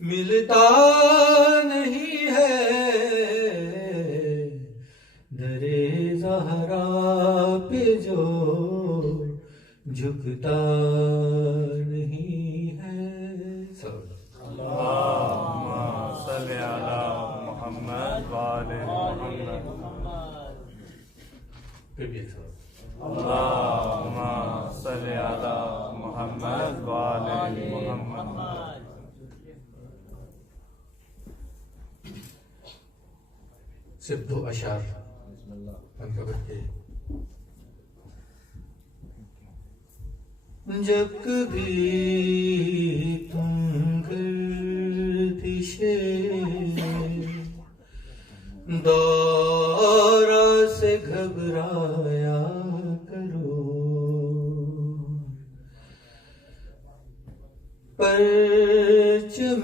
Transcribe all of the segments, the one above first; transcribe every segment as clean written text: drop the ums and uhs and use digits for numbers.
ملتا نہیں ہے درے زہرا پہ جو جھکتا نہیں ہے. اللہم صلی علی محمد وآل محمد. اللہم صلی علی محمد وآل محمد. صرف 2 اشعار جب کبھی تم گردش دورہ سے گھبرایا کرو، پرچم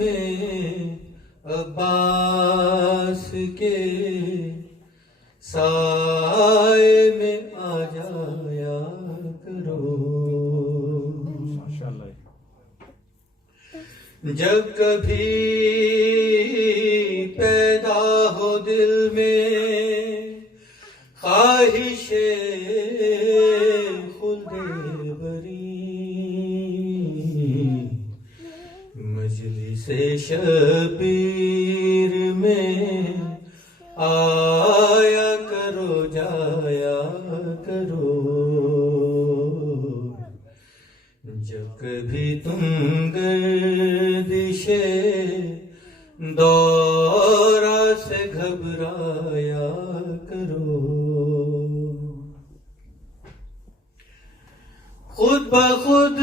عباس کے سائے میں آ جایا کرو. جب کبھی پیدا ہو دل میں خواہش خلد بری، مجلس شبیر میں آیا کرو جایا کرو. جب کبھی تم گردش دورہ سے گھبرایا کرو، خود بخود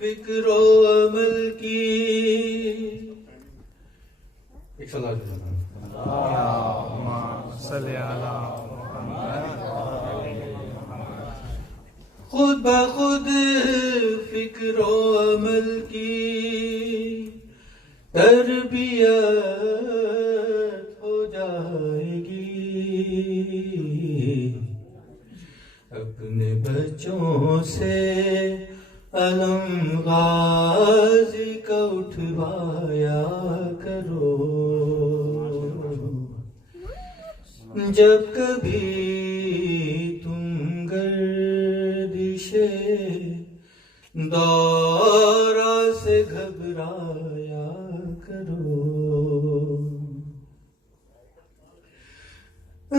فکر و عمل کی اللہم صلی علی محمد. خود بخود فکر و عمل کی تربیت ہو جائے گی. اپنے بچوں سے علم غازی کا اٹھوایا کرو. جب کبھی تم گردش دورہ سے گھبرایا کرو،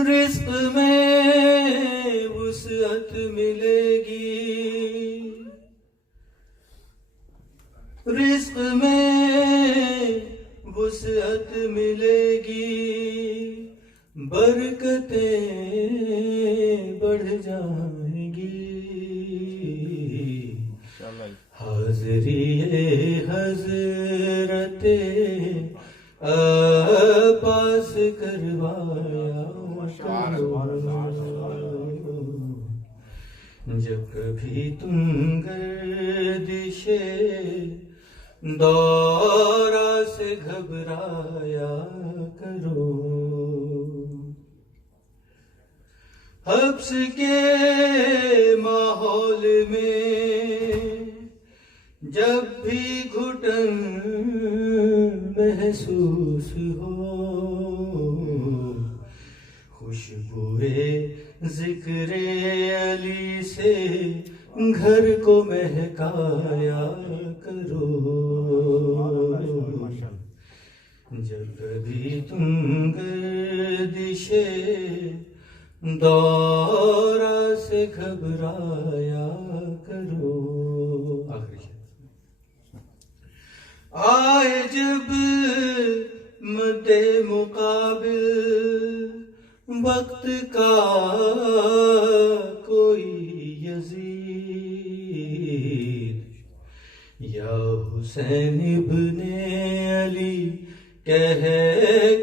رزق میں وسعت ملے گی، رزق میں وسعت ملے گی، برکتیں بڑھ جائیں گی. حاضری حضرت عباس کروایا کرو. جب کبھی تم گردش دورہ سے گھبرایا کرو، حبس کے ماحول میں جب بھی گھٹن محسوس ہو، خوشبوئے ذکر علی سے گھر کو مہکایا کرو. جب کبھی تم گردش دورہ سے گھبرایا کرو. آئے جب مد مقابل وقت کا کوئی یزید، یا حسین ابن علی کہہ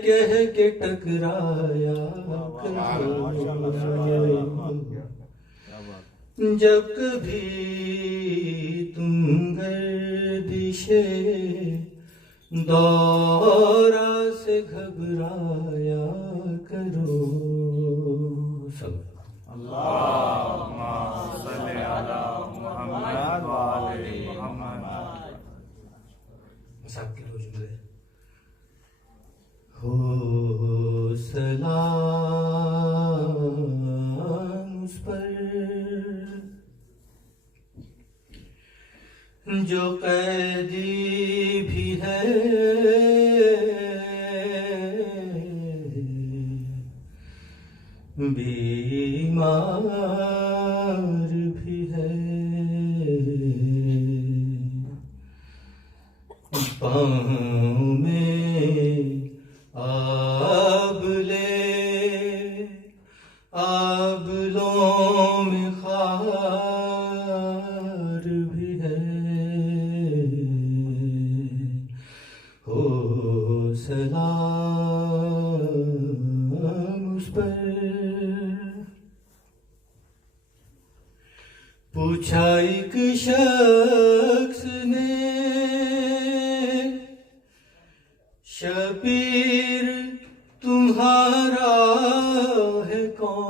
کہہ کے ٹکرایا کرو. جب کبھی تم گردش دورہ سے گھبرایا کرو. اللہم صلی علی محمد وآل محمد. صاحب کے دو جملے. ہو سلام اس پر جو قیدی بھی ہے بیمار بھی ہے. پاؤں میں آب لے آبلوں میں خار بھی ہے. ہو سلام اس پر. پوچھا ایک شخص نے شبیر تمہارا ہے کون؟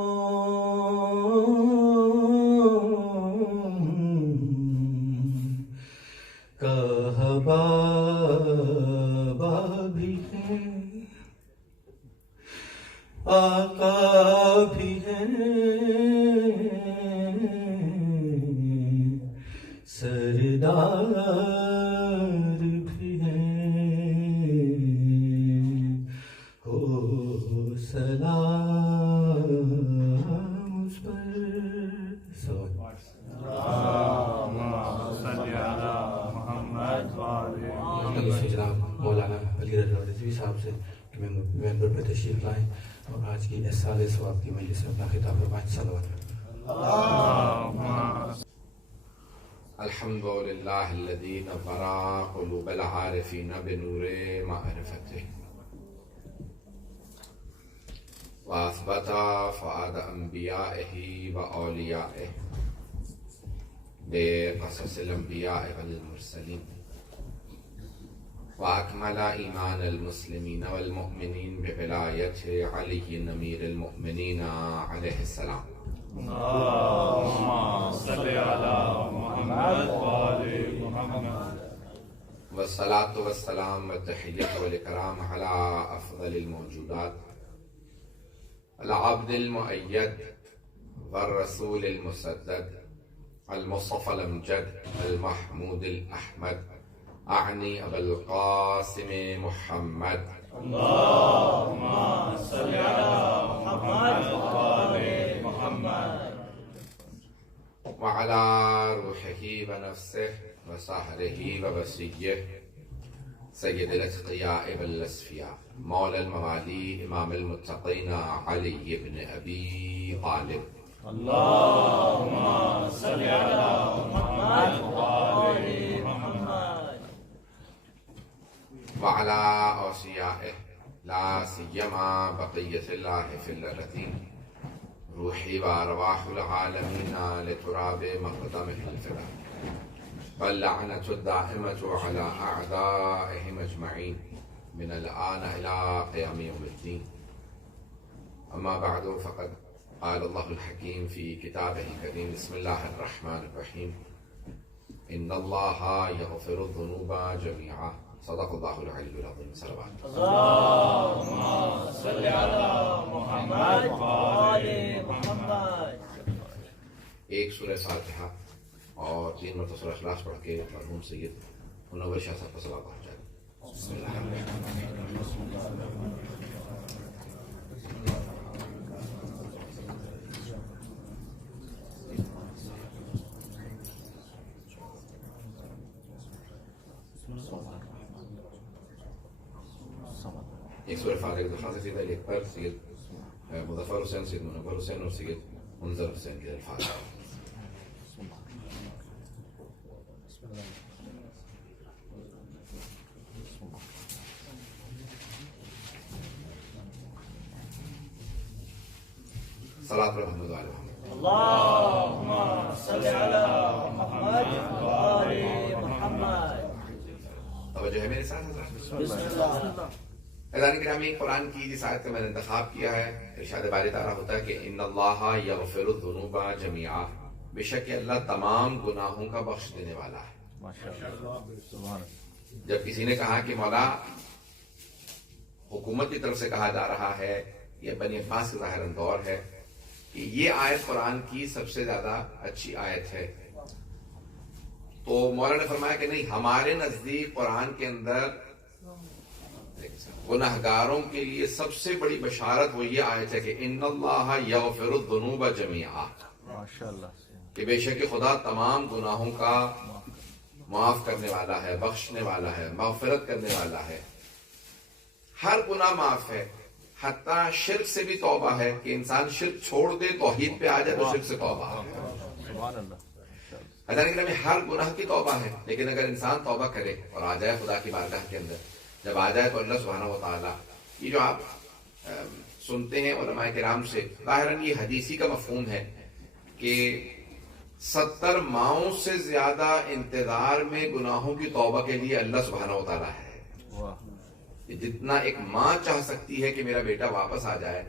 کہا بابا بھی ہیں آقا بھی ہیں سردار بھی ہیں. ہو سلام اس پر. جناب مولانا علی رضا رضوی صاحب سے کہ ممبر پہ تشریف لائیں اور آج کی اس سال ثواب کی مجلس میں اپنا خطاب فرمائیں. صلوات. الحمد لله الذي نور قلوب العارفين بنور معرفته وأثبت فؤاد أنبيائه وأوليائه بقصص الأنبياء والمرسلين وأكمل إيمان المسلمين والمؤمنين بولاية علي أمير المؤمنين عليه السلام. اللهم صل على محمد وآل محمد. والصلاة والسلام والتحية والإكرام على أفضل الموجودات العبد المؤيد والرسول المسدد المصطفى الأمجد المحمود الأحمد أعني أبا القاسم محمد. اللهم صل على محمد وآل محمد. وعلى روحه ونفسه وسحره ووسيه سيد الأتقياء والأصفياء مولى الموالي إمام المتقين علي بن أبي طالب. اللهم صل على محمد وآل محمد. وعلى أوصيائه لا سيما بقية الله في الأرضين روحي وأرواح العالمين لتراب مقدمه الفداء واللعنة الدائمة على أعدائهم أجمعين من الآن إلى قيام يوم الدين. أما بعد فقد قال الله الحكيم في كتابه الكريم بسم الله الرحمن الرحيم إن الله يغفر الذنوب جميعا. صدق الله العلي العظيم. صلوات. اللهم صل على محمد وآل محمد. ایک سورہ فاتحہ اور 3 مرتبہ سورہ اخلاص پڑھ کے مرحوم سید منور شاہ صاحب کو سلام پہنچائیں. بسم اللہ الرحمن ایک سورہ فاتحہ کی درخواست سید علی اکبر سید مظفر حسین سید منور حسین اور سید منظر حسین کے الفاظ. صلاة محمد وآل محمد. اللهم صل على محمد وآل محمد. توجہ ہے میرے ساتھ حضرات. بسم اللہ. اذان گرامی قرآن کی جس آیت کا میں نے انتخاب کیا ہے ارشاد باری تعالیٰ ہوتا ہے کہ ان اللہ یغفر الذنوب جميعا، بے شک اللہ تمام گناہوں کا بخش دینے والا ہے. جب کسی نے کہا کہ مولا حکومت کی طرف سے کہا جا رہا ہے، یہ بنی عباس کا ظاہراً دور ہے کہ یہ آیت قرآن کی سب سے زیادہ اچھی آیت ہے، تو مولا نے فرمایا کہ نہیں، ہمارے نزدیک قرآن کے اندر گناہگاروں کے لیے سب سے بڑی بشارت وہ یہ آیت ہے کہ ان اللہ یغفر الذنوب جمیعا، کہ بے شک خدا تمام گناہوں کا معاف کرنے والا ہے، بخشنے والا ہے، مغفرت کرنے والا ہے، ہر گناہ معاف ہے، حتیٰ شرک سے بھی توبہ ہے کہ انسان شرک چھوڑ دے توحید پہ آ جائے تو شرک سے توبہ ہے۔ اللہ میں ہر گناہ کی توبہ ہے، لیکن اگر انسان توبہ کرے اور آ جائے خدا کی بارگاہ کے اندر، جب آ جائے تو اللہ سبحانہ و تعالیٰ، یہ جو آپ سنتے ہیں علماء کرام سے، ظاہراً یہ حدیثی کا مفہوم ہے کہ 70 ماؤں سے زیادہ انتظار میں گناہوں کی توبہ کے لیے اللہ سبحانہ و تعالیٰ ہے۔ جتنا ایک ماں چاہ سکتی ہے کہ میرا بیٹا واپس آ جائے،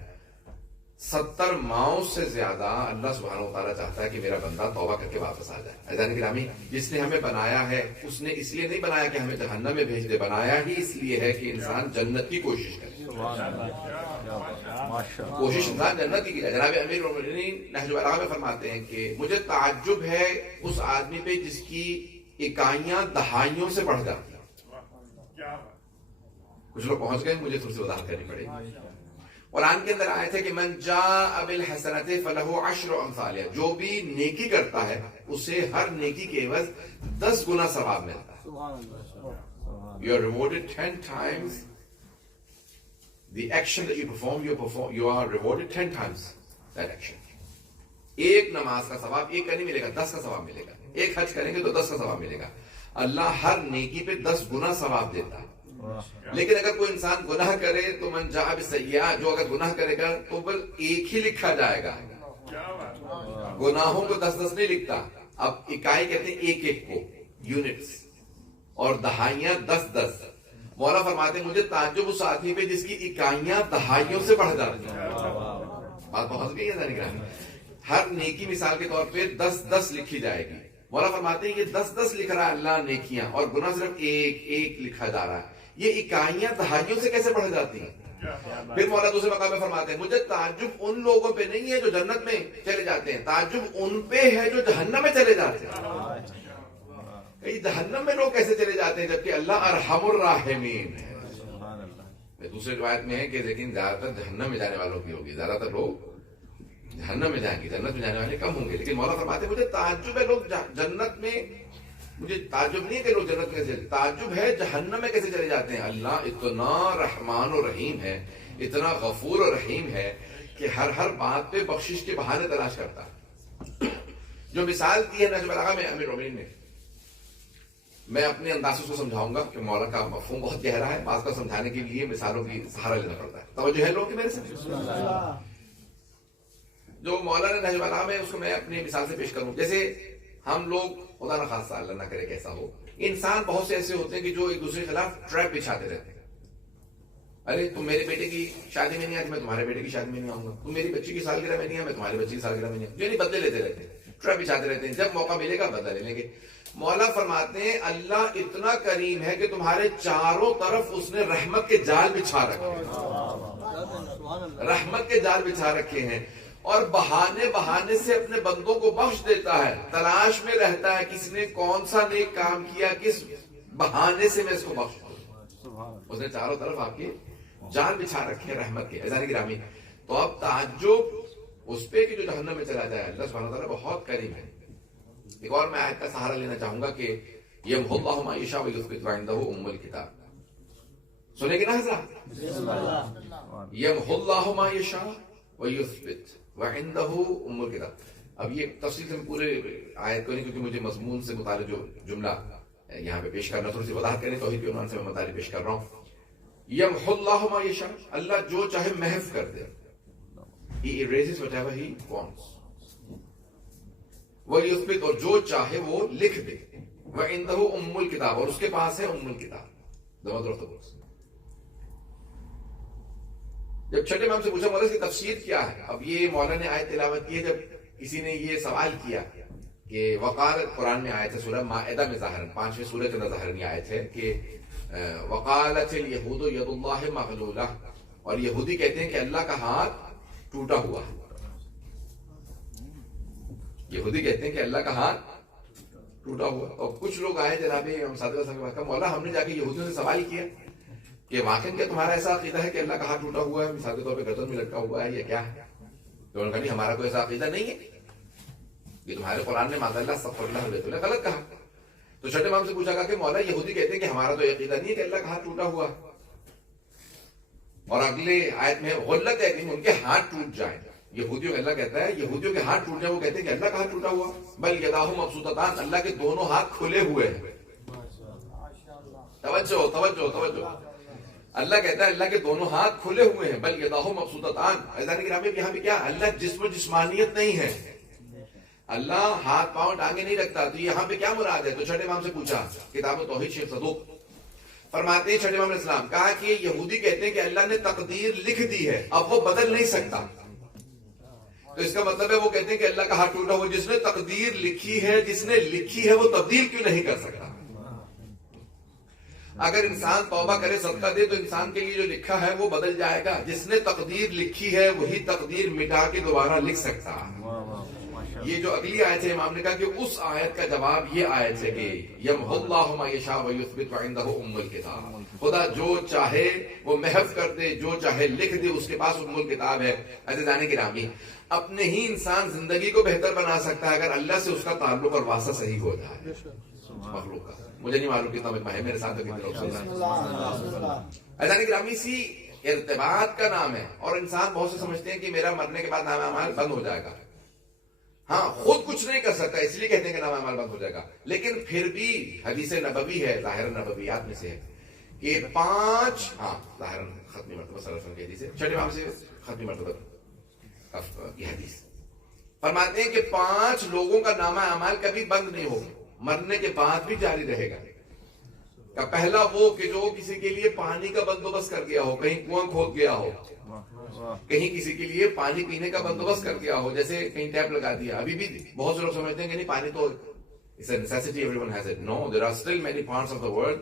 70 ماؤں سے زیادہ اللہ سبحانہ و تعالیٰ چاہتا ہے کہ میرا بندہ توبہ کر کے واپس آ جائے۔ عزیزان گرامی، جس نے ہمیں بنایا ہے اس نے اس لیے نہیں بنایا کہ ہمیں جہنم میں بھیج دے، بنایا ہی اس لیے ہے کہ انسان جنت کی کوشش کرے، کوشش انسان جنت کی کرے۔ جناب امیر المومنین نہج البلاغہ میں فرماتے ہیں کہ مجھے تعجب ہے اس آدمی پہ جس کی اکائیاں دہائیوں سے بڑھ جاتی ہیں۔ کچھ لوگ پہنچ گئے، مجھے تھوڑی سی وضاحت کرنی پڑے گی۔ قرآن کے اندر آئے تھے کہ من جاء بالحسنۃ فلہ عشر امثالها، جو بھی نیکی کرتا ہے اسے ہر نیکی کے عوض 10 گنا ثواب ملتا ہے۔ You are rewarded 10 times the action that you perform, you are rewarded 10 times that action۔ ایک نماز کا ثواب ایک کا نہیں ملے گا، 10 کا ثواب ملے گا۔ ایک حج کریں گے تو 10 کا ثواب ملے گا۔ اللہ ہر نیکی پہ 10 گنا ثواب دیتا ہے۔ لیکن اگر کوئی انسان گناہ کرے تو من جاء بالسیئۃ، جو اگر گناہ کرے گا تو بل ایک ہی لکھا جائے گا، گناہوں کو 10 نہیں لکھتا۔ اب اکائی کہتے ہیں ایک ایک کو، یونٹس، اور دہائیاں 10۔ مولا فرماتے ہیں مجھے تعجب اس آدمی پہ جس کی اکائیاں دہائیوں سے بڑھ جاتی ہیں۔ بات پہنچ گئی ہے؟ ہر نیکی مثال کے طور پہ 10 لکھی جائے گی۔ مولا فرماتے ہیں یہ 10 لکھ رہا ہے اللہ نیکیاں، اور گناہ صرف ایک لکھا جا رہا ہے۔ یہ اکائیاں دہائیوں سے کیسے بڑھ جاتی ہیں؟ پھر مولا دوسرے مقام میں فرماتے ہیں مجھے تعجب ان لوگوں پہ نہیں ہے جو جنت میں چلے جاتے ہیں، تعجب ان پہ ہے جو جہنم میں چلے جاتے ہیں۔ جہنم میں لوگ کیسے چلے جاتے ہیں جبکہ اللہ ارحم الراحمین ہے۔ دوسرے روایت میں ہے کہ لیکن زیادہ تر جہنم میں جانے والوں کی ہوگی، زیادہ تر لوگ جہنم میں جائیں گے، جنت میں جانے والے کم ہوں گے۔ لیکن مولا فرماتے ہیں مجھے تعجب ہے لوگ جنت میں، مجھے تعجب نہیں ہے کہ لوگ جنت میں کیسے، تعجب ہے جہنم میں کیسے چلے جاتے ہیں۔ اللہ اتنا رحمان و رحیم ہے، اتنا غفور و رحیم ہے کہ ہر بات پہ بخشش کے بہانے تلاش کرتا ہے۔ جو مثال دی ہے نہج البلاغہ میں امیر المومنین نے، میں اپنے انداز سے اس کو سمجھاؤں گا کہ مولا کا مفہوم بہت گہرا ہے، بعض کا سمجھانے کے لیے مثالوں کی سہارا لینا پڑتا ہے۔ توجہ ہے لوگ کی میرے سے؟ جو مولا نے نہج البلاغہ میں، اس کو میں اپنی مثال سے پیش کروں۔ جیسے ہم لوگ، خدا نہ خاصہ اللہ نہ کرے کیسا ہو، انسان بہت سے ایسے ہوتے ہیں کہ جو ایک دوسرے کے خلاف ٹریپ بچھاتے رہتے ہیں۔ ارے تم میرے بیٹے کی شادی میں نہیں آج، میں تمہارے بیٹے کی شادی میں نہیں آؤں گا، تم میری بچی کی سالگرہ میں نہیں آ، میں تمہاری بچی کی سالگرہ میں نہیں آؤں، یعنی بدلے لیتے رہتے ہیں، ٹریپ بچھاتے رہتے ہیں، جب موقع ملے گا بدلہ لے لیں گے۔ مولا فرماتے ہیں اللہ اتنا کریم ہے کہ تمہارے چاروں طرف اس نے رحمت کے جال بچھا رکھے ہیں، رحمت کے جال بچھا رکھے ہیں، اور بہانے سے اپنے بندوں کو بخش دیتا ہے۔ تلاش میں رہتا ہے کس نے کون سا نیک کام کیا، کس بہانے سے میں اس کو بخش دوں۔ اس نے چاروں طرف آپ کے جال بچھا رکھے ہیں رحمت کے۔ عزیزان گرامی، تو اب تعجب اس پہ کہ جو جہنم میں چلا جائے، اللہ سبحانہ وتعالیٰ بہت کریم ہے۔ ایک اور میں آیت کا سہارا لینا چاہوں گا کہ یمحو اللہ ما یشاء ویثبت وعندہ ام الکتاب۔ سنیں گے نا حضرات؟ یمحو اللہ ما یشاء ویثبت وعندہ ام الکتاب۔ اب یہ تفصیل سے پورے آیت کو نہیں، کیونکہ مجھے مضمون سے متعلق جو جملہ یہاں پہ پیش کرنا، تھوڑی سی وضاحت کریں، توحید کے عنوان سے میں مطالب پیش کر رہا ہوں۔ یمحو اللہ ما یشاء، اللہ جو چاہے محو کر دے، he erases whatever he wants، وَيُثْبِتْ، اور جو چاہے وہ لکھ دے، وَعِنْدَهُ أُمُّ الْكِتَابِ، اور اس کے پاس ہے ام الکتاب، the mother of the books۔ جب چھٹے امام سے پوچھا مولا اس کی تفسیر کیا ہے، اب یہ مولا نے آیت تلاوت کی ہے، جب کسی نے یہ سوال کیا کہ وقالت قرآن میں آیت ہے سورہ مائدہ میں ظاہراً 5ویں سورہ کے اندر ظاہراً یہ آیت ہے کہ وقالت الیہود ید اللہ مغلولہ، اور یہودی کہتے ہیں کہ اللہ کا ہاتھ ٹوٹا ہوا ہے. یہودی کہتے ہیں کہ اللہ کا ہاتھ ٹوٹا ہوا. اور کچھ لوگ آئے جناب صادق صاحب کے پاس، مولا ہم نے جا کے یہودیوں سے سوال کیا کہ واقعی کیا تمہارا ایسا عقیدہ ہے کہ اللہ کا ہاتھ ٹوٹا ہوا ہے، مثال کے طور پہ گردن میں لٹکا ہوا ہے، یا کیا ہے؟ تو انہوں نے کہا نہیں، ہمارا کوئی ایسا عقیدہ نہیں ہے، یہ تمہارے قرآن نے معاذ اللہ استغفر اللہ علیہ وسلم غلط کہا. تو چھٹے امام سے پوچھا کہ مولا یہودی کہتے ہیں کہ ہمارا تو عقیدہ نہیں ہے کہ اللہ کا ہاتھ ٹوٹا ہوا ہے، اور اگلے آیت میں غلط ہے کہ ان کے ہاتھ ٹوٹ جائیں. یہودیوں کا اللہ کہتا ہے یہودیوں کے ہاتھ ٹوٹ جائیں، وہ کہتے ہیں کہ اللہ کا ہاتھ ٹوٹا ہوا، بل یداہ مبسوطتان، اللہ کے دونوں ہاتھ کھلے ہوئے ہیں. توجہ توجہ توجہ، اللہ کہتا ہے اللہ کے دونوں ہاتھ کھلے ہوئے ہیں، بل یداہ مبسوطتان. عزیزان گرامی یہاں پہ کیا، اللہ جسم و جسمانیت نہیں ہے، اللہ ہاتھ پاؤں ٹانگے نہیں رکھتا. تو یہاں پہ کیا مراد ہے؟ تو چھٹے امام سے پوچھا، کتاب توحید شیخ صدوق فرماتے ہیں چھٹے امام علیہ السلام کہا کہ یہودی کہتے ہیں کہ اللہ نے تقدیر لکھ دی ہے، اب وہ بدل نہیں سکتا. تو اس کا مطلب ہے وہ کہتے ہیں کہ اللہ کا ہاتھ ٹوٹا ہوا، جس نے تقدیر لکھی ہے، جس نے لکھی ہے وہ تبدیل کیوں نہیں کر سکتا؟ اگر انسان توبہ کرے صدقہ دے تو انسان کے لیے جو لکھا ہے وہ بدل جائے گا. جس نے تقدیر لکھی ہے وہی تقدیر مٹا کے دوبارہ لکھ سکتا ہے. یہ جو اگلی آیت ہے امام نے کہا کہ اس آیت کا جواب یہ آیت ہے کہ یمحو اللہ ما یشاء ویثبت وعندہ ام الکتاب، خدا جو چاہے وہ محو کر دے، جو چاہے لکھ دے، اس کے پاس ام الکتاب ہے. عزیزان گرامی اپنے ہی انسان زندگی کو بہتر بنا سکتا ہے اگر اللہ سے اس کا تعلق اور واسطہ صحیح ہو جائے. مخلوق کا مجھے نہیں معلوم کتنا مجمع ہے میرے ساتھ کتنے لوگ سن رہے ہیں. عزیزان گرامی اسی ارتباط کا نام ہے، اور انسان بہت سے سمجھتے ہیں کہ میرا مرنے کے بعد نام اعمال بند ہو جائے گا. ہاں خود کچھ نہیں کر سکتا اس لیے کہتے ہیں کہ نام اعمال بند ہو جائے گا، لیکن پھر بھی حدیث نبوی ہے، ظاہر نبویات میں سے ہے کہ 5 ظاہر ختمی مرتبہ صلی اللہ علیہ وسلم کی حدیث ہے، چھٹے امام سے ختمی مرتبہ کی حدیث فرماتے ہیں کہ 5 لوگوں کا نامہ اعمال کبھی بند نہیں ہوگا، مرنے کے بعد بھی جاری رہے گا. پہلا وہ کہ جو کسی کے لیے پانی کا بندوبست کر گیا ہو، کہیں کنواں کھود گیا ہو، کہیں کسی کے لیے پانی پینے کا بندوبست کر گیا ہو، جیسے کہیں ٹیپ لگا دیا. ابھی بھی بہت سے لوگ سمجھتے ہیں کہ نہیں پانی تو it's a necessity, everyone has it. No, there are still many parts of the world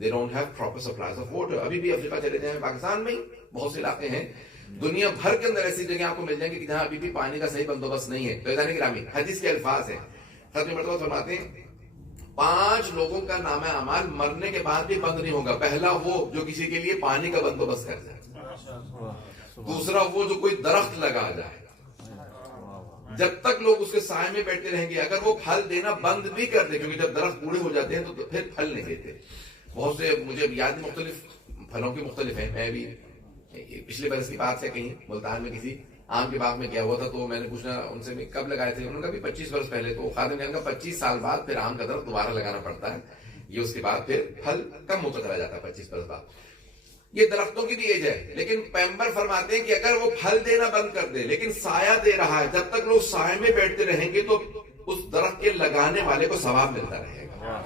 they don't have proper supplies of water. ابھی بھی افریقہ چلے جائیں، پاکستان میں بہت سے علاقے ہیں، دنیا بھر کے اندر ایسی جگہ آپ کو مل جائیں گے کہ جہاں ابھی بھی پانی کا صحیح بندوبست نہیں ہے. تو عزیزان گرامی حدیث کے الفاظ ہیں، ختم مرتبہ فرماتے ہیں 5 لوگوں کا نامہ اعمال مرنے کے بعد بھی بند نہیں ہوگا. پہلا وہ جو کسی کے لیے پانی کا بندوبست کر جائے، دوسرا وہ جو کوئی درخت لگا جائے، جب تک لوگ اس کے سائے میں بیٹھتے رہیں گے، اگر وہ پھل دینا بند بھی کر دے، کیونکہ جب درخت بوڑھے ہو جاتے ہیں تو پھر پھل نہیں دیتے. بہت سے مجھے یاد مختلف پھلوں کی مختلف ہیں. میں بھی پچھلے برس کی بات ہے، کہیں ملتان میں کسی آم کے باغ میں گیا ہوا تھا، تو میں نے پوچھنا ان سے کب لگائے تھے، انہوں نے کہا بھی 25 برس پہلے. تو خادم نے کہا 25 سال بعد پھر آم کا درخت دوبارہ لگانا پڑتا ہے، یہ اس کے بعد پھر پھل کم ہوتا چلا جاتا ہے 25 برس بعد. یہ درختوں کی بھی ایج ہے، لیکن پیغمبر فرماتے ہیں کہ اگر وہ پھل دینا بند کر دے لیکن سایہ دے رہا ہے، جب تک لوگ سائے میں بیٹھتے رہیں گے تو اس درخت کے لگانے والے کو ثواب ملتا رہے گا.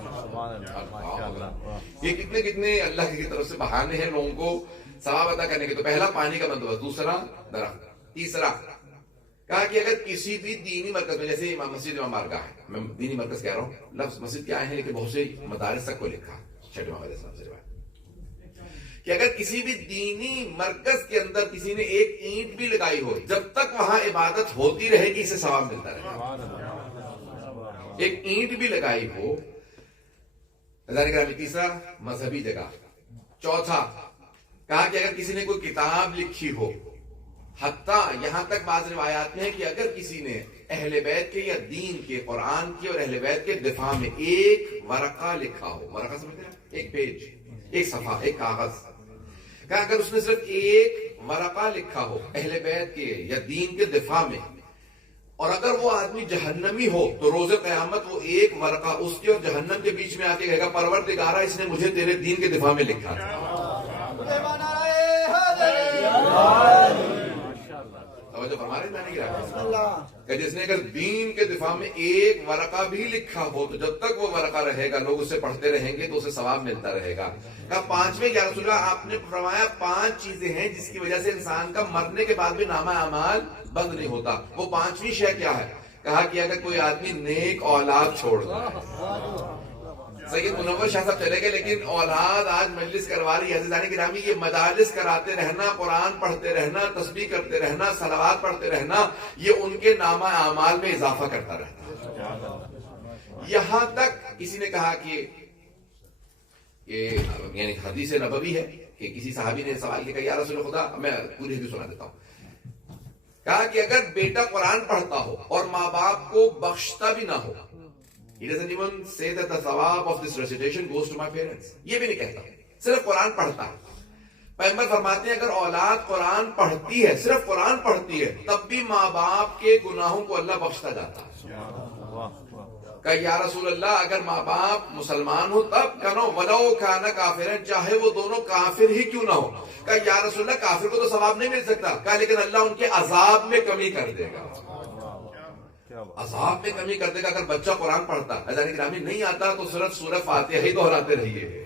یہ کتنے کتنے اللہ کی طرف سے بہانے ہیں لوگوں کو ثواب ادا کرنے کے. تو پہلا پانی کا بندوبست، دوسرا درخت، تیسرا کہا کہ اگر کسی بھی دینی مرکز میں، جیسے مسجد امام بارگاہ ہے، میں دینی مرکز کہہ رہا ہوں، لفظ مسجد کے آئے ہیں لیکن بہت سے مدارس تک کو لکھا چھٹے امام علیہ السلام سے روایت کہ اگر کسی بھی دینی مرکز کے اندر کسی نے ایک اینٹ بھی لگائی ہو، جب تک وہاں عبادت ہوتی رہے گی اسے ثواب ملتا رہے گا. ایک اینٹ بھی لگائی ہو. تیسرا مذہبی جگہ. چوتھا کہا کہ اگر کسی نے کوئی کتاب لکھی ہو، حتیٰ یہاں تک بعض روایات میں ہے کہ اگر کسی نے اہل بیت کے یا دین کے، قرآن کی اور اہل بیت کے دفاع میں ایک ورقہ لکھا ہو، ورقہ سمجھتے ہیں، ایک پیج، ایک صفحہ، ایک کاغذ، کہ اگر اس نے صرف ایک ورقہ لکھا ہو اہل بیت کے یا دین کے دفاع میں، اور اگر وہ آدمی جہنمی ہو تو روز قیامت وہ ایک ورقہ اس کے اور جہنم کے بیچ میں آ کے کہے گا پروردگارا اس نے مجھے تیرے دین کے دفاع میں لکھا تھا. توجہ فرما رہے ہیں کہ جس نے اگر دین کے دفاع میں ایک ورقہ بھی لکھا ہو تو جب تک وہ ورقہ رہے گا لوگ اسے پڑھتے رہیں گے تو اسے ثواب ملتا رہے گا. کہا 5ویں یا رسول اللہ آپ نے فرمایا 5 چیزیں ہیں جس کی وجہ سے انسان کا مرنے کے بعد بھی نامہ اعمال بند نہیں ہوتا. وہ 5ویں شے کیا ہے؟ کہا کہ اگر کوئی آدمی نیک اولاد چھوڑ دے، سید منور شاہ صاحب چلے گئے لیکن اولاد آج مجلس کروا رہی ہے. عزیزان گرامی، یہ مجالس کراتے رہنا، قرآن پڑھتے رہنا، تسبیح کرتے رہنا، صلوات پڑھتے رہنا، یہ ان کے نامہ اعمال میں اضافہ کرتا رہتا ہے. یہاں تک کسی نے کہا کہ یعنی حدیث نبوی ہے کہ کسی صحابی نے سوال کیا کہ یا رسول خدا، میں پوری حدیث سنا دیتا ہوں. کہا کہ اگر بیٹا قرآن پڑھتا ہو اور ماں باپ کو بخشتا بھی نہ ہو، he doesn't even say that the thawab of this recitation goes to my parents. یہ بھی نہیں کہتا، صرف قرآن پڑھتا ہے. پیغمبر فرماتے ہیں اگر اولاد قرآن پڑھتی ہے، صرف قرآن پڑھتی ہے، تب بھی ماں باپ کے گناہوں کو اللہ بخشتا جاتا ہے. کہ یا رسول اللہ اگر ماں باپ مسلمان ہو تب کنو ولو کان کافرن، چاہے وہ دونوں کافر ہی کیوں نہ ہو. کہ یا رسول اللہ کافر کو تو ثواب نہیں مل سکتا. کہ لیکن اللہ ان کے عذاب میں کمی کر دے گا، عذاب میں کمی کر دے گا. اگر بچہ قرآن پڑھتا، عزیزان گرامی نہیں آتا تو صرف سورہ فاتحہ ہی دہراتے رہیے.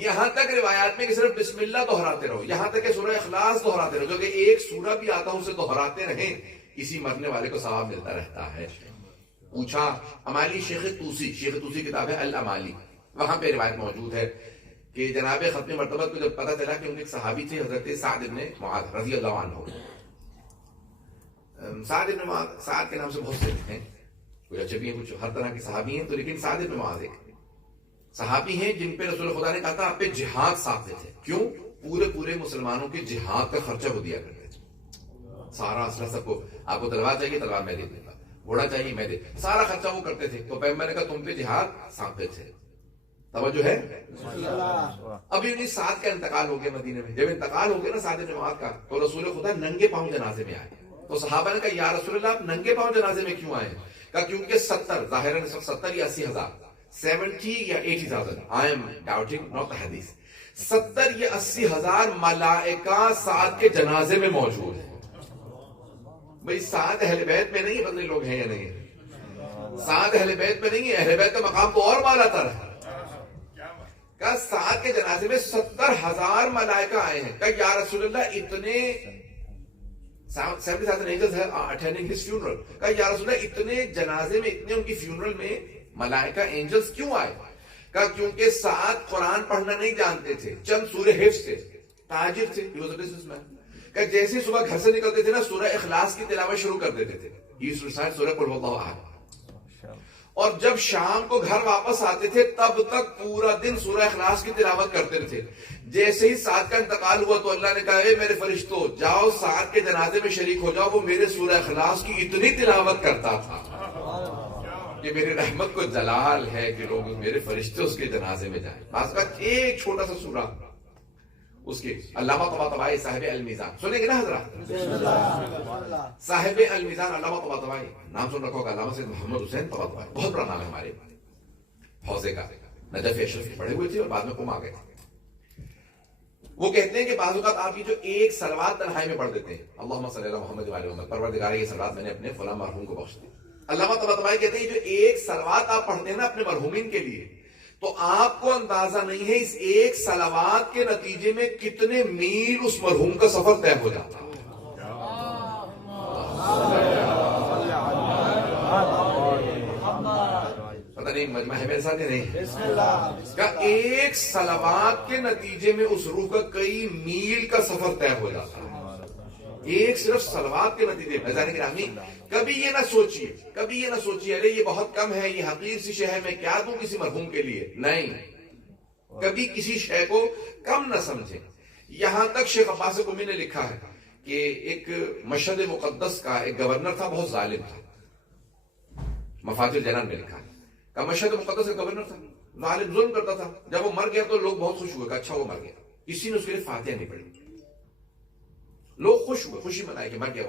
یہاں تک روایات میں کہ صرف بسم اللہ دہراتے رہو، یہاں تک کہ سورہ اخلاص دہراتے رہو، جو کہ ایک سورہ بھی آتا ہے اسے دہراتے رہیں، اسی مرنے والے کو ثواب ملتا رہتا ہے. پوچھا امالی شیخ توسی کتاب ہے الامالی، وہاں پہ روایت موجود ہے کہ جناب ختم مرتبہ کو جب پتا چلا کہ ان ایک صحابی تھے حضرت سعد بن معاذ رضی اللہ عنہ. سعد بن معاذ، سعد کے نام سے بہت سے ہیں، کچھ اچھے بھی ہیں کچھ ہر طرح کے صحابی ہیں، تو لیکن سعد بن معاذ ایک صحابی ہیں جن پہ رسول خدا نے کہا تھا آپ پہ جہاد ساتھتے تھے. کیوں؟ پورے مسلمانوں کے جہاد کا خرچہ وہ دیا کرتے تھے. سارا اسلحہ سب کو، آپ کو تلوار چاہیے تلوار میں دے دوں گا، گھوڑا چاہیے میں دے، سارا خرچہ وہ کرتے تھے. تو پیغمبر نے کہا تم پہ جہاد ساتھتے تھے. توجہ ہے. ابھی انہیں سعد کا انتقال ہو گیا مدینے میں. جب انتقال ہو گیا نا سعد بن معاذ کا، تو رسول خدا ننگے پاؤں جنازے میں آئے. تو صحابہ نے کہا یا رسول اللہ آپ ننگے پاؤں جنازے میں کیوں آئے؟ کہا کیونکہ 70 ظاہراً 70 یا 80 ہزار، 70 یا 80,000، I am doubting not the hadith، 70 یا 80 ہزار ملائکہ سعد کے جنازے میں موجود ہیں. بھئی سعد اہل بیت میں نہیں، بدلے لوگ ہیں یا نہیں ہیں؟ سعد اہل بیت میں نہیں ہے، اہل بیت کا مقام تو اور بالا تر ہے. کہا سعد کے جنازے میں 70,000 ملائکہ آئے ہیں. کہا یا رسول اللہ اتنے 70,000 angels are attending his funeral. کہا یا رسول اللہ اتنے جنازے میں، اتنے ان کی فیونرل میں ملائکہ اینجلز کیوں آئے؟ کہا کیونکہ سعد قرآن پڑھنا نہیں جانتے تھے، چند سورہ حفظ تھے، تاجر تھے، he was a businessman. کہ جیسے صبح گھر سے نکلتے تھے نا سورہ اخلاص کی تلاوت شروع کر دیتے تھے، he used to recite سورہ قل واللہ احد. اور جب شام کو گھر واپس آتے تھے تب تک پورا دن سورہ اخلاص کی تلاوت کرتے تھے. جیسے ہی سعد کا انتقال ہوا تو اللہ نے کہا اے میرے فرشتوں جاؤ سعد کے جنازے میں شریک ہو جاؤ، وہ میرے سورہ اخلاص کی اتنی تلاوت کرتا تھا کہ میری رحمت کو جلال ہے کہ لوگ میرے فرشتے اس کے جنازے میں جائیں. بعض کا ایک چھوٹا سا سورہ اس کے علامہ طباطبائی صاحب المیزان سنیں گے نا حضرات؟ صاحب المیزان علامہ طباطبائی، نام سن رکھو گا، علامہ سید محمد حسین طباطبائی، بہت بڑا نام ہے ہمارے حوزے کا. نجف اشرف پڑھے ہوئے تھے اور بعد میں قم آ گئے. وہ کہتے ہیں کہ بعض اوقات آپ یہ جو ایک صلوات تنہائی میں پڑھ دیتے ہیں، اللہم صلی اللہ محمد وعلی محمد، پروردگار یہ صلوات میں نے اپنے فلاں مرحوم کو بخش دی. علامہ طباطبائی کہتے ہیں جو ایک صلوات آپ پڑھتے ہیں نا اپنے مرحومین کے لیے، تو آپ کو اندازہ نہیں ہے اس ایک صلوات کے نتیجے میں کتنے میل اس مرحوم کا سفر طے ہو جاتا ہے. پتہ نہیں مجمع ہے میرے ساتھ نہیں کہ ایک صلوات کے نتیجے میں اس روح کا کئی میل کا سفر طے ہو جاتا ہے. ایک صرف صلوات کے نتیجے میں. عزیزان گرامی کبھی یہ نہ سوچیے ارے یہ بہت کم ہے، یہ حقیر سی شے ہے، میں کیا دوں کسی مرحوم کے لیے. نہیں، کبھی کسی شے کو کم نہ سمجھیں. یہاں تک شیخ عباس قمی نے لکھا ہے کہ ایک مشہد مقدس کا ایک گورنر تھا، بہت ظالم تھا. مفاتیح الجنان میں لکھا ہے کہ مشہد مقدس کا گورنر تھا، ظالم، ظلم کرتا تھا. جب وہ مر گیا تو لوگ بہت خوش ہوئے کہ اچھا وہ مر گیا. کسی نے اس کے لیے فاتحہ نہیں پڑھی. لوگ خوش ہوئے، خوشی منائے کہ مر گیا.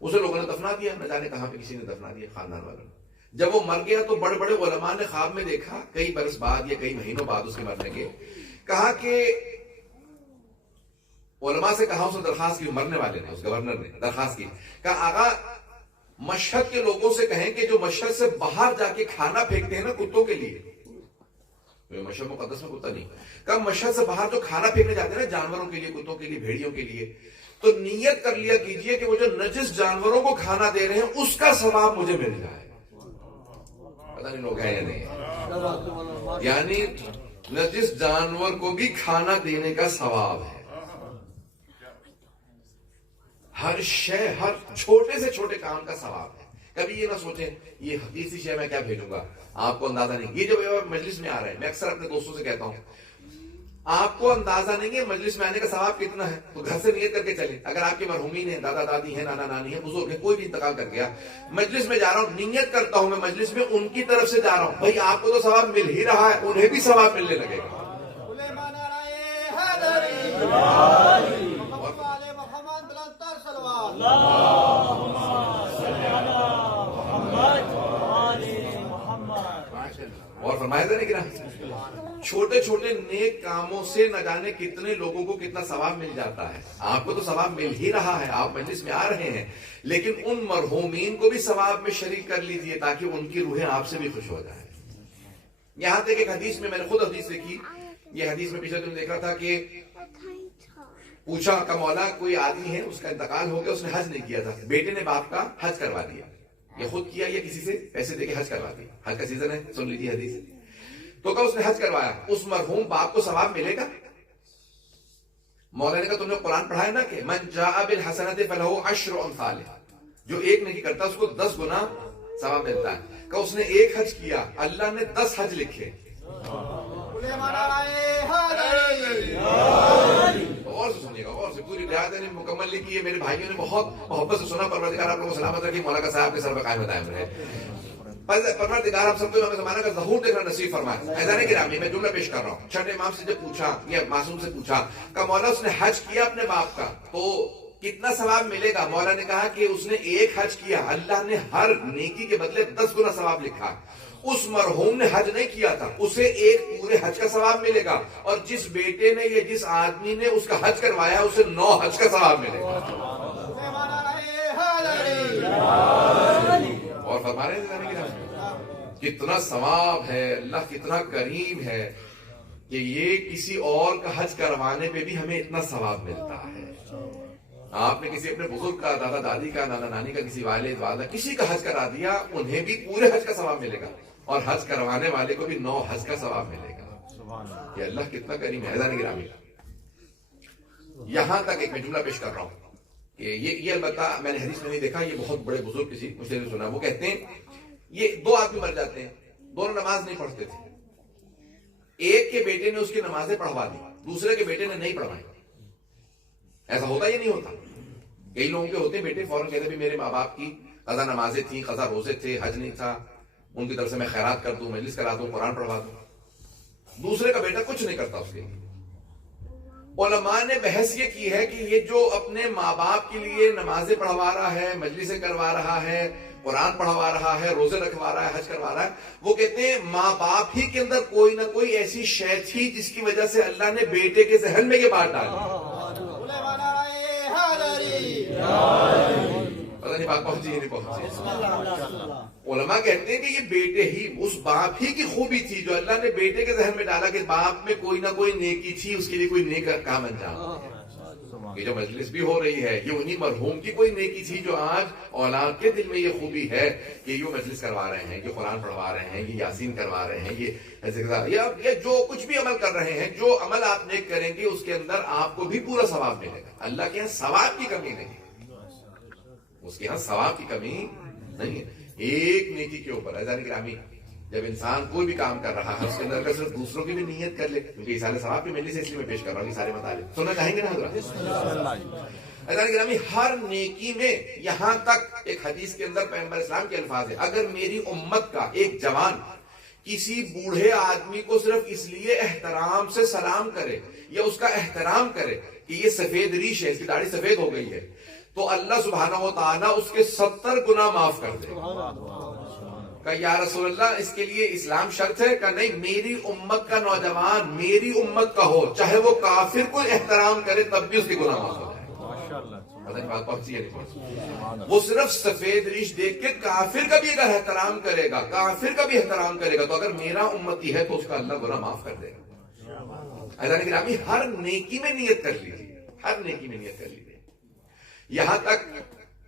اسے لوگوں نے دفنا دیا، نہ جانے کہاں پہ کسی نے دفنا دیا، خاندان والوں نے. جب وہ مر گیا تو بڑے بڑے علماء نے خواب میں دیکھا کئی برس بعد یا کئی مہینوں بعد اس کے مرنے کے، کہا کہ علماء سے کہا، اس نے درخواست کی، مرنے والے نے، اس گورنر نے درخواست کی، کہا آقا مشہد کے لوگوں سے کہیں کہ جو مشہد سے باہر جا کے کھانا پھینکتے ہیں نا کتوں کے لیے، مشہد مقدس میں کتا نہیں، کہا مشہد سے باہر جو کھانا پھینکنے جاتے ہیں نا جانوروں کے لیے، کتوں کے لیے، بھیڑیوں کے لیے، تو نیت کر لیا کیجئے کہ وہ جو نجس جانوروں کو کھانا دے رہے ہیں اس کا ثواب مجھے مل جائے. پتہ نہیں لوگ ہیں یا نہیں. یعنی نجس جانور کو بھی کھانا دینے کا ثواب ہے. ہر شے، ہر چھوٹے سے چھوٹے کام کا ثواب ہے. کبھی یہ نہ سوچیں یہ حقیقی شے میں کیا بھیجوں گا، آپ کو اندازہ نہیں. یہ جو مجلس میں آ رہے ہیں، میں اکثر اپنے دوستوں سے کہتا ہوں آپ کو اندازہ نہیں ہے مجلس میں آنے کا ثواب کتنا ہے، تو گھر سے نیت کر کے چلیں. اگر آپ کے مرحومین ہیں، دادا دادی ہیں، نانا نانی ہیں، بزرگ ہیں، کوئی بھی انتقال کر گیا، مجلس میں جا رہا ہوں، نیت کرتا ہوں میں مجلس میں ان کی طرف سے جا رہا ہوں. بھائی آپ کو تو ثواب مل ہی رہا ہے، انہیں بھی ثواب ملنے لگے گا. اور فرمایا تھا کہ چھوٹے چھوٹے نیک کاموں سے نہ جانے کتنے لوگوں کو کتنا ثواب مل جاتا ہے. آپ کو تو ثواب مل ہی رہا ہے، آپ مجلس میں آ رہے ہیں، لیکن ان مرحومین کو بھی ثواب میں شریک کر لیجیے تاکہ ان کی روحیں آپ سے بھی خوش ہو جائیں. یہاں تک ایک حدیث میں نے خود حدیث دیکھی، یہ حدیث میں پچھلے دن دیکھا تھا کہ پوچھا کہ مولا کوئی آدمی ہے اس کا انتقال ہو گیا، اس نے حج نہیں کیا تھا، بیٹے نے باپ کا حج کروا دیا، یہ خود کیا یا کسی سے پیسے دے کے حج کروا دیا. حج کا سیزن ہے، سن لیجیے حدیث. تو کہا اس نے حج کروایا، اس مرحوم باپ کو ثواب ملے گا؟ مولا نے کہا تم نے قرآن پڑھا ہے نا کہ من جاء بالحسنۃ فلہ عشر امثالھا، جو ایک نیکی کرتا ہے اس کو 10 گنا ثواب ملتا ہے. کہا اس نے ایک حج کیا، اللہ نے 10 حج لکھے. اور سے سنیے گا، اور سے پوری رعایت نے مکمل لکھی ہے. میرے بھائیوں نے بہت محبت سے سنا. پروردگار آپ لوگوں کو سلامت رکھے، مولا کا صاحب کے سر پہ قائم دائم رہے. پروردگار آپ سب کو ہمیں زمانہ کا ظہور دیکھنا نصیب فرمائے. ایذان گرامی میں جملہ پیش کر رہا ہوں. چھٹے امام سے جب پوچھا یا معصوم سے پوچھا کہ مولا اس نے حج کیا اپنے باپ کا تو کتنا ثواب ملے گا؟ مولا نے کہا کہ اس نے ایک حج کیا، اللہ نے ہر نیکی کے بدلے 10 گنا ثواب لکھا. اس مرحوم نے حج نہیں کیا تھا، اسے ایک پورے حج کا ثواب ملے گا، اور جس بیٹے نے یا جس آدمی نے اس کا حج کروایا اسے 9 حج کا ثواب ملے گا. اور فرما رہے ہیں کتنا ثواب ہے، اللہ کتنا کریم ہے کہ یہ کسی اور کا حج کروانے پہ بھی ہمیں اتنا ثواب ملتا ہے. آپ نے کسی اپنے بزرگ کا، دادا دادی کا، نانا نانی کا، کسی والد والدہ کسی کا حج کرا دیا، انہیں بھی پورے حج کا ثواب ملے گا، اور حج کروانے والے کو بھی 9 حج کا ثواب ملے گا. یہ اللہ کتنا کریم ہے. ایذان گرامی یہاں تک ایک میں جملہ پیش کر رہا ہوں کہ یہ البتہ میں نے حدیث میں نہیں دیکھا، یہ بہت بڑے بزرگ کسی مجھ سے سنا. وہ کہتے ہیں یہ 2 آدمی مر جاتے ہیں، دونوں نماز نہیں پڑھتے تھے. ایک کے بیٹے نے اس کی نمازیں پڑھوا دی، دوسرے کے بیٹے نے نہیں پڑھوائی. ایسا ہوتا یا نہیں ہوتا؟ کئی لوگوں کے ہوتے ہیں بیٹے فوراً کہتے ہیں میرے ماں باپ کی قضا نمازیں تھیں، قضا روزے تھے، حج نہیں تھا، ان کی طرف سے میں خیرات کر دوں، مجلس کرا دوں، قرآن پڑھوا دوں. دوسرے کا بیٹا کچھ نہیں کرتا اس کے لیے. علماء نے بحث یہ کی ہے کہ یہ جو اپنے ماں باپ کے لیے نمازیں پڑھوا رہا ہے، مجلسیں کروا رہا ہے، قرآن پڑھوا رہا ہے، روزے رکھوا رہا ہے، حج کروا رہا ہے، وہ کہتے ہیں ماں باپ ہی کے اندر کوئی نہ کوئی ایسی شے تھی جس کی وجہ سے اللہ نے بیٹے کے ذہن میں یہ بات ڈالی. پتہ نہیں بات پہنچی نہیں پہنچی. علماء کہتے ہیں کہ یہ بیٹے ہی، اس باپ ہی کی خوبی تھی جو اللہ نے بیٹے کے ذہن میں ڈالا کہ باپ میں کوئی نہ کوئی نیکی تھی، اس کے لیے کوئی نیک کام انجام. یہ جو مجلس بھی ہو رہی ہے یہ انہی مرحوم کی کوئی نیکی تھی جو آج اولاد کے دل میں یہ خوبی ہے کہ یہ مجلس کروا رہے ہیں، یہ قرآن پڑھوا رہے ہیں، یہ یاسین کروا رہے ہیں، یہ جو کچھ بھی عمل کر رہے ہیں، جو عمل آپ نیک کریں گے اس کے اندر آپ کو بھی پورا ثواب ملے گا. اللہ کے یہاں ثواب کی کمی نہیں ہے، اس کے یہاں ثواب کی کمی نہیں ہے. ایک نیکی کے اوپر ایذان گرامی جب انسان کوئی بھی کام کر رہا ہے اس کے اندر صرف دوسروں کی بھی نیت کر لے، کیونکہ یہ سارے ثواب کی ملنے سے اس لیے میں پیش کر رہا ہوں یہ سارے مطالب سننا چاہیں گے نا حضرات. ایذان گرامی ہر نیکی میں یہاں تک ایک حدیث کے اندر پیغمبر اسلام کے الفاظ ہے، اگر میری امت کا ایک جوان کسی بوڑھے آدمی کو صرف اس لیے احترام سے سلام کرے یا اس کا احترام کرے کہ یہ سفید ریش ہے، اس کی داڑھی سفید ہو گئی ہے، تو اللہ سبحانہ و تعالیٰ اس کے 70 گناہ معاف کر دے. کہ یا رسول اللہ اس کے لیے اسلام شرط ہے؟ کہ نہیں، میری امت کا نوجوان میری امت کا ہو، چاہے وہ کافر کو احترام کرے تب بھی اس کے گناہ معاف ہو جائے. بات پہنچی ہے؟ وہ صرف سفید ریش دیکھ کے کافر کا بھی اگر احترام کرے گا، کافر کا بھی احترام کرے گا، تو اگر میرا امتی ہے تو اس کا اللہ گناہ معاف کر دے گا. ایذان گرامی ہر نیکی میں نیت کر لیجیے، ہر نیکی میں نیت کر لیجیے. یہاں تک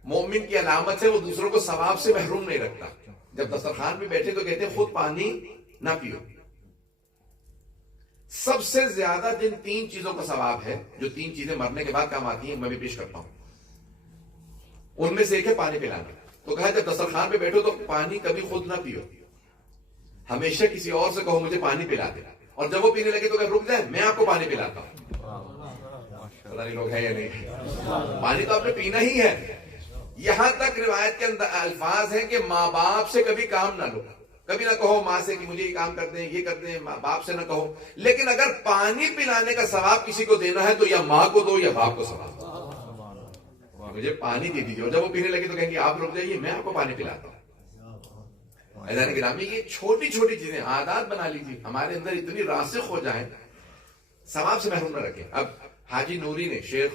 مومن کی علامت ہے وہ دوسروں کو ثواب سے محروم نہیں رکھتا. جب دسترخوان پہ بیٹھے تو کہتے ہیں خود پانی نہ پیو. سب سے زیادہ جن 3 چیزوں کا ثواب ہے، جو 3 چیزیں مرنے کے بعد کام آتی ہیں، میں بھی پیش کرتا ہوں. ان میں سے ایک ہے پانی پلانا. تو کہا جب دسترخوان پہ بیٹھو تو پانی کبھی خود نہ پیو، ہمیشہ کسی اور سے کہو مجھے پانی پلا دے. اور جب وہ پینے لگے تو کہ رک جائے، میں آپ کو پانی پلاتا ہوں. پتہ نہیں لوگ ہے یا نہیں. پانی تو آپ نے پینا ہی ہے. یہاں تک روایت کے اندر الفاظ ہیں کہ ماں باپ سے کبھی کام نہ لو. کبھی نہ کہو ماں سے کہ مجھے یہ کام کر دیں، یہ کر دیں. باپ سے نہ کہو. لیکن اگر پانی پلانے کا ثواب کسی کو دینا ہے تو یا ماں کو دو یا باپ کو ثواب دو. مجھے پانی دے دیجیے. اور جب وہ پینے لگے تو کہیں گے آپ رک جائیے، میں آپ کو پانی پلاتا ہوں. عزیزان گرامی، یہ چھوٹی چھوٹی چیزیں عادات بنا لیجیے، ہمارے اندر اتنی راسخ ہو جائیں، ثواب سے محروم نہ رکھیں. اب حاجی نوری نے، شیخ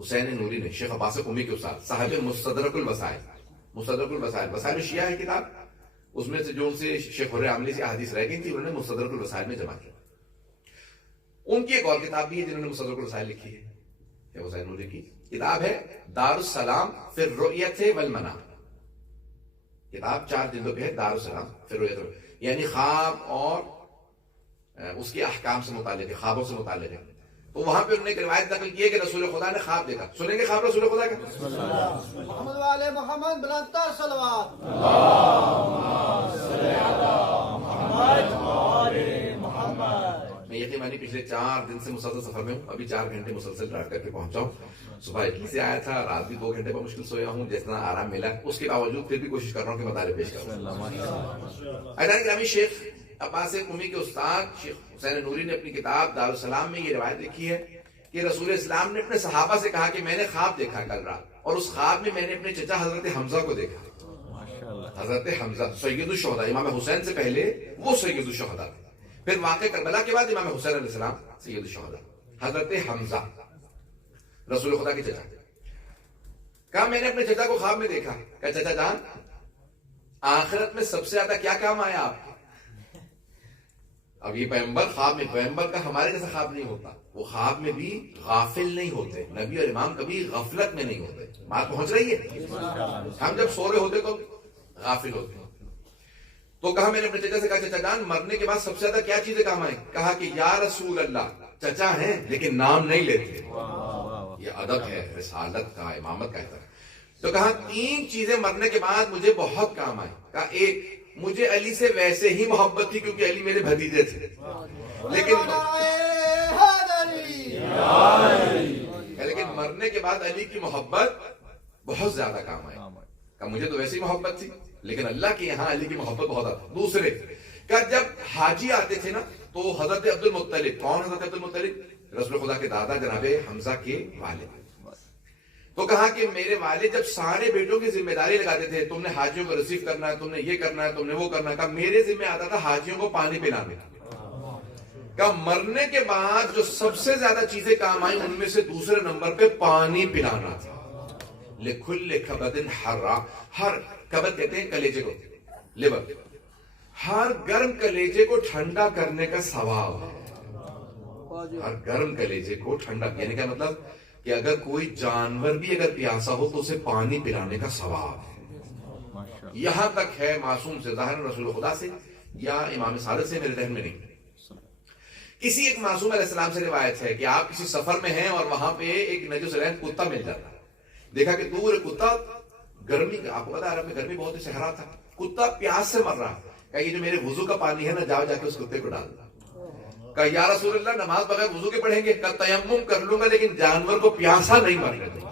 حسین نوری نے، شیخ عباس قمی کے استاد، صاحب مستدرک الوسائل. مستدرک الوسائل، وسائل شیعہ ہے کتاب، اس میں سے جو ان سے شیخ حر عاملی سے احادیث رہ گئی تھی انہوں نے مستدرک الوسائل میں جمع کیا. ان کی ایک اور کتاب بھی ہے جنہوں نے مستدرک الوسائل لکھی ہے. شیخ حسین نوری کی کتاب ہے دار السلام فی الرؤیت والمنام. کتاب 4 جلدوں پہ ہے، دار السلام فی الرؤیت، یعنی خواب اور اس کے احکام سے متعلق ہے، خوابوں سے متعلق ہے. تو وہاں پہ انہوں نے ایک روایت نقل کی ہے کہ رسول خدا نے خواب دیکھا. سنیں گے خواب رسول خدا کا؟ محمد والے محمد بلندتر صلوات. میں یقیناً پچھلے 4 دن سے مسلسل سفر میں ہوں. ابھی 4 گھنٹے مسلسل ڈرائیو کر کے پہنچا ہوں. صبح اٹلی سے آیا تھا، رات بھی 2 گھنٹے پر مشکل سویا ہوں. جتنا آرام ملا اس کے باوجود پھر بھی کوشش کر رہا ہوں کہ مطالعے پیش کروں. عزیزان گرامی، شیخ عباس قمی کے استاد شیخ حسین نوری نے اپنی کتاب دار السلام میں یہ روایت لکھی ہے کہ رسول اسلام نے اپنے صحابہ سے کہا کہ میں نے خواب دیکھا کل رات، اور اس خواب میں میں نے اپنے چچا حضرت حمزہ کو دیکھا. حضرت حمزہ سید الشہداء، امام حسین سے پہلے وہ سید الشہداء تھے. پھر واقع کربلا کے بعد امام حسین علیہ السلام سید الشہداء. حضرت حمزہ رسول خدا کے چچا. کہا میں نے اپنے چچا کو خواب میں دیکھا. کہا چچا جان، آخرت میں سب سے زیادہ کیا کام آیا آپ کو؟ اب یہ پیغمبر خواب میں، پیغمبر کا ہمارے جیسا خواب نہیں ہوتا. وہ خواب میں بھی غافل نہیں ہوتے. نبی اور امام کبھی غفلت میں نہیں ہوتے. بات پہنچ رہی ہے؟ ہم جب سو رہے ہوتے تو غافل ہوتے. تو کہا میں نے اپنے چچا سے کہا چچا جان، مرنے کے بعد سب سے زیادہ کیا چیزیں کام آئیں؟ کہا کہ یا رسول اللہ، چچا ہیں لیکن نام نہیں لیتے. یہ ادب ہے رسالت کا، امامت کا ہے. تو کہا 3 چیزیں مرنے کے بعد مجھے بہت کام آئیں. کہا ایک، مجھے علی سے ویسے ہی محبت تھی کیونکہ علی میرے بھتیجے تھے، لیکن مرنے کے بعد علی کی محبت بہت زیادہ کام آئی. کہ مجھے تو ویسے ہی محبت تھی لیکن اللہ کے یہاں علی کی محبت بہت آتی. دوسرے کہ جب حاجی آتے تھے نا تو حضرت عبد المطلب، کون حضرت عبد المطلب؟ رسول خدا کے دادا جناب حمزہ کے والد. تو کہا کہ میرے والد جب سارے بیٹوں کی ذمہ داری لگاتے تھے، تم نے حاجیوں کو ریسیو کرنا ہے، تم نے یہ کرنا ہے، تم نے وہ کرنا ہے، کہا میرے ذمہ آتا تھا حاجیوں کو پانی پلانے. کہا مرنے کے بعد جو سب سے زیادہ چیزیں کام آئیں ان میں سے دوسرے نمبر پہ پانی پلانا تھا. لکھل کبد حرا، ہر کبد کہتے ہیں کلیجے کو، لیور، ہر گرم کلیجے کو ٹھنڈا کرنے کا ثواب ہے. ہر گرم کلیجے کو ٹھنڈا، یعنی کیا مطلب کہ اگر کوئی جانور بھی اگر پیاسا ہو تو اسے پانی پلانے کا ثواب ہے. یہاں تک ہے معصوم سے، ظاہر رسول خدا سے یا امام صادق سے میرے ذہن میں نہیں. کسی ایک معصوم علیہ السلام سے روایت ہے کہ آپ کسی سفر میں ہیں اور وہاں پہ ایک نجس العین کتا مل جاتا ہے. دیکھا کہ دور کتا، گرمی، آپ کو پتا عرب میں گرمی بہت ہی صحرا تھا، کتا پیاس سے مر رہا. کہ یہ جو میرے وضو کا پانی ہے نا، جاؤ جا کے اس کتے کو ڈال دو. کہ یا رسول اللہ، نماز بغیر وضو کے پڑھیں گے؟ کہ تیمم کر لوں گا لیکن جانور کو پیاسا نہیں مرنے دوں گا.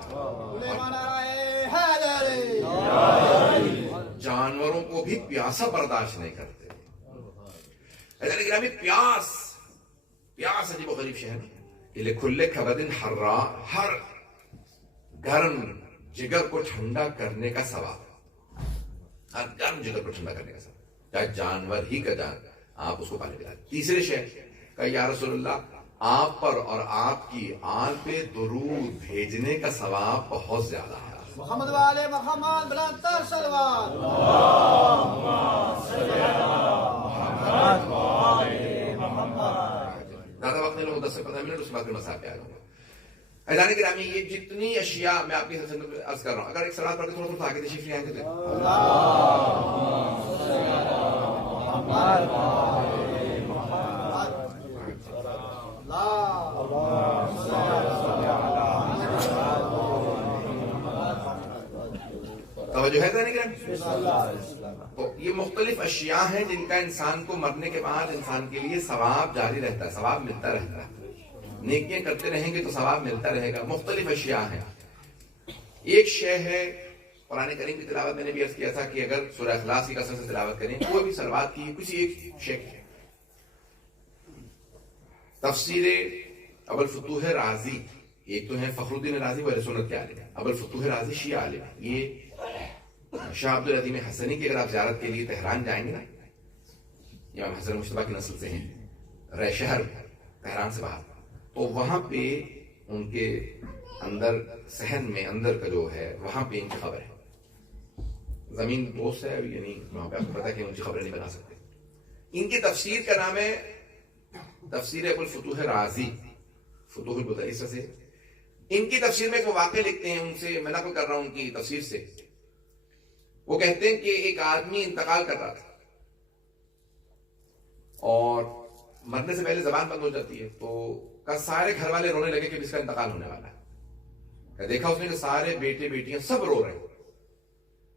جانوروں کو بھی پیاسا برداشت نہیں کرتے. پیاس عجیب و غریب شہر ہے. لکھل کبد حرا، ہر گرم جگر کو ٹھنڈا کرنے کا ثواب. ہر گرم جگر کو ٹھنڈا کرنے کا ثواب، چاہے جانور ہی کا جان، آپ اس کو پانی پلائیں. تیسرے شہر کہ یا رسول اللہ، آپ پر اور آپ کی آل پہ درود بھیجنے کا ثواب بہت زیادہ ہے. محمد والے محمد بلندتر صلوات. زیادہ وقت نہیں لوں، 10 سے 15 منٹ، اس کے بعد پھر مسائل پہ آ جاؤں گا. عزیزان گرامی یہ جتنی اشیاء میں آپ کی عرض کر رہا ہوں، اگر ایک سوال پڑھ کے تھوڑا آگے تشریف لے آئیں گے توجہ ہے تو یہ مختلف اشیاء ہیں جن کا انسان کو مرنے کے بعد انسان کے لیے ثواب جاری رہتا ہے، ثواب ملتا رہتا ہے، نیکیاں کرتے رہیں گے تو ثواب ملتا رہے گا. مختلف اشیاء ہیں. ایک شے ہے قرآن کریم کی تلاوت، میں نے بھی عرض کیا تھا کہ اگر سورہ اخلاص کی کثرت سے تلاوت کریں، کوئی بھی صلوات کی کسی ایک شے کی. تفسیر ابوالفتوح رازی، ایک تو ہے فخر الدین رازی وہ اہل سنت کے عالم، ابوالفتوح رازی شیعہ عالم. یہ شاہ عبد العظیم حسنی کی اگر آپ زیارت کے لیے تہران جائیں گے نا، امام حسن مشتبہ کی نسل سے ہیں، رہ شہر تہران سے باہر، تو وہاں پہ ان کے اندر صحن میں اندر کا جو ہے وہاں پہ ان کی خبر ہے. زمین دوست ہے، یعنی وہاں پہ آپ کو پتا ہے کہ ان کی خبریں نہیں بنا سکتے. ان کی تفسیر کا نام ہے تفسیر ابوالفتوح رازی، فتوح البطریسہ سے. ان کی تفسیر میں ایک واقعہ لکھتے ہیں، ان سے میں نقل کر رہا ہوں ان کی تفسیر سے. وہ کہتے ہیں کہ ایک آدمی انتقال کر رہا تھا اور مرنے سے پہلے زبان بند ہو جاتی ہے، تو سارے گھر والے رونے لگے کہ اس کا انتقال ہونے والا ہے. دیکھا اس نے کہ سارے بیٹے بیٹیاں سب رو رہے ہیں.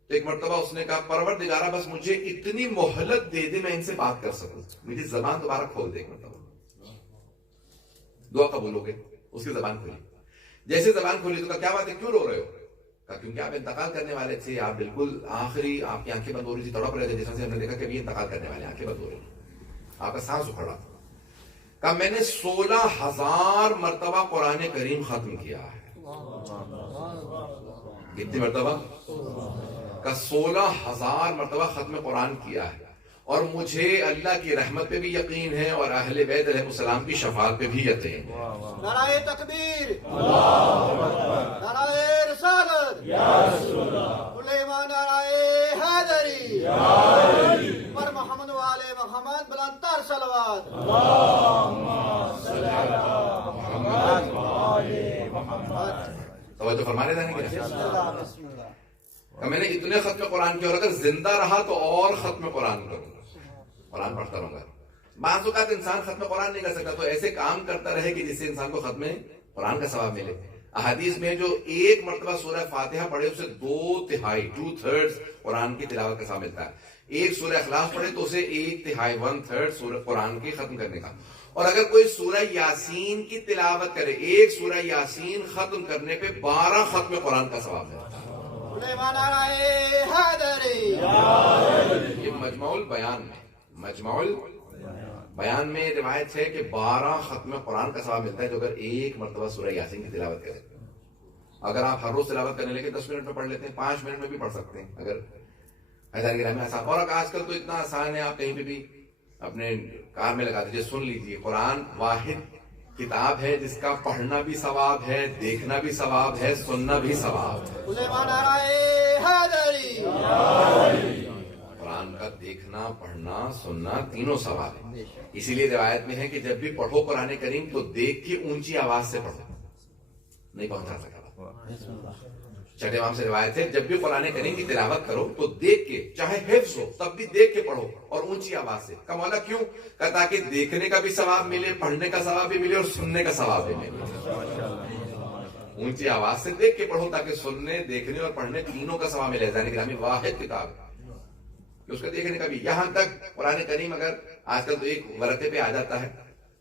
تو ایک مرتبہ اس نے کہا پروردگارہ بس مجھے اتنی مہلت دے دے میں ان سے بات کر سکوں، میری زبان دوبارہ کھول دے. ایک مرتبہ دعا قبول ہو گئی، اس کی زبان کھولی. جیسے زبان کھولی تو کہا کیا بات ہے، کیوں رو رہے ہو؟ کہا کیونکہ آپ انتقال کرنے والے تھے، آپ بالکل آخری آپ کی آنکھیں بند ہو رہی تھی، تڑپ رہے تھے، جیسے ہم نے دیکھا کہ ابھی انتقال کرنے والے آنکھیں بند ہو رہی، آپ کا سانس اکھڑا تھا. کہا میں نے 16,000 مرتبہ قرآن کریم ختم کیا ہے. کتنی مرتبہ؟ کہا 16,000 مرتبہ ختم قرآن کیا ہے، اور مجھے اللہ کی رحمت پہ بھی یقین ہے اور اہل بیت علیہ السلام کی شفاعت پہ بھی یقین ہے. نعرہ تکبیر، نعرہ رسالت، علیما نعرہ حیدری، پر محمد والے محمد بلند تر صلوات. توجہ فرمانے جانے کی. میں نے اتنے ختم قرآن کیا، اور اگر زندہ رہا تو اور ختم قرآن کروں گا، قرآن پڑھتا رہوں گا. بعض اوقات انسان ختم قرآن نہیں کر سکتا، تو ایسے کام کرتا رہے کہ جس سے انسان کو ختم قرآن کا ثواب ملے. احادیث میں جو ایک مرتبہ سورہ فاتحہ پڑھے اسے 2/3 قرآن کی تلاوت کا ثواب ملتا ہے. ایک سورہ اخلاص پڑھے تو اسے 1/3 1/3 سورہ قرآن کے ختم کرنے کا. اور اگر کوئی سورہ یاسین کی تلاوت کرے، ایک سورہ یاسین ختم کرنے پہ 12 ختم قرآن کا ثواب ہے. یہ مجمع البیان میں روایت ہے کہ 12 ختم قرآن کا ثواب ملتا ہے جو اگر ایک مرتبہ سورہ یاسین کی تلاوت کرے. اگر آپ ہر روز تلاوت کرنے لگے 10 منٹ میں پڑھ لیتے ہیں، 5 منٹ میں بھی پڑھ سکتے ہیں. اگر آسان، اور آج کل تو اتنا آسان ہے، آپ کہیں پہ بھی اپنے کار میں لگا دیجیے، سن لیجیے. قرآن واحد کتاب ہے جس کا پڑھنا بھی ثواب ہے، دیکھنا بھی ثواب ہے، سننا بھی ثواب ہے. قرآن کا دیکھنا، پڑھنا، سننا تینوں ثواب ہے. اسی لیے روایت میں ہے کہ جب بھی پڑھو قرآن کریم تو دیکھ کے اونچی آواز سے پڑھو. نہیں پہنچا سکا چھٹے امام سے روایت ہے جب بھی قرآن کریم کی تلاوت کرو تو دیکھ کے، چاہے حفظ ہو تب بھی دیکھ کے پڑھو اور اونچی آواز سے. کا مولا کیوں؟ کہ تاکہ دیکھنے کا بھی ثواب ملے، پڑھنے کا ثواب بھی ملے اور سننے کا ثواب بھی ملے. اونچی آواز سے دیکھ کے پڑھو تاکہ سننے، دیکھنے اور پڑھنے تینوں کا ثواب ملے. ذہن گرامی واحد کتاب ہے، اس کا دیکھنے کا بھی. یہاں تک قرآن کریم اگر آج کل تو ایک ورقے پہ آ جاتا ہے،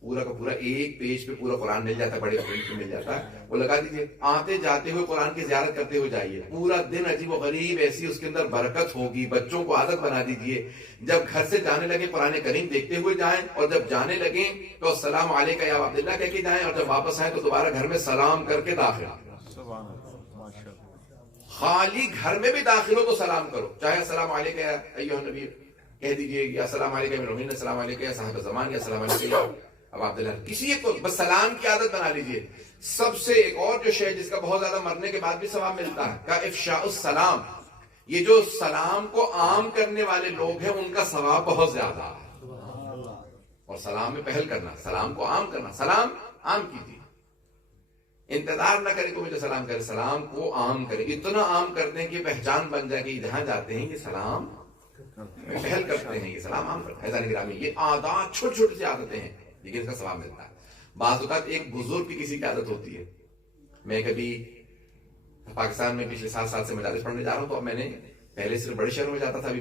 پورا کا پورا ایک پیج پہ پورا قرآن مل جاتا ہے، بڑے پرنٹ پہ مل جاتا ہے، وہ لگا دیجیے. آتے جاتے ہوئے قرآن کی زیارت کرتے ہوئے جائیے، پورا دن عجیب و غریب ایسی اس کے اندر برکت ہوگی. بچوں کو عادت بنا دیجیے، جب گھر سے جانے لگے قرآن کریم دیکھتے ہوئے جائیں، اور جب جانے لگیں تو السلام علیکم یا عبداللہ کہہ کے جائیں، اور جب واپس آئیں تو دوبارہ گھر میں سلام کر کے داخل. خالی گھر میں بھی داخل ہو تو سلام کرو، چاہے السلام علیکم یا ایھا النبی کہہ دیجیے، یا السلام علیکم یا السلام علیکم یا صاحب زمان، یا السلام علیکم یا اب عبداللہ، کسی ایک کو بس سلام کی عادت بنا لیجیے. سب سے ایک اور جو شے جس کا بہت زیادہ مرنے کے بعد بھی ثواب ملتا ہے کا افشاء السلام. یہ جو سلام کو عام کرنے والے لوگ ہیں ان کا ثواب بہت زیادہ ہے. اور سلام میں پہل کرنا، سلام کو عام کرنا، سلام عام کیجیے. انتظار نہ کرے تو مجھے سلام کرے، سلام کو عام کرے، اتنا عام کر دیں کہ پہچان بن جائے کہ جہاں جاتے ہیں یہ سلام پہل کرتے ہیں، یہ سلام عام کرتے ہیں۔ ایسا نہیں، یہ عادات چھوٹی چھوٹی سی عادتیں ہیں لیکن اس کا ثواب ملتا ہے۔ بعض اوقات ایک بزرگ کی کسی کی عادت ہوتی ہے، میں کبھی پاکستان میں پچھلے 7 سال سے مدارس پڑھنے جا رہا ہوں، تو اب میں نے پہلے صرف بڑے شہروں میں جاتا تھا، ابھی میں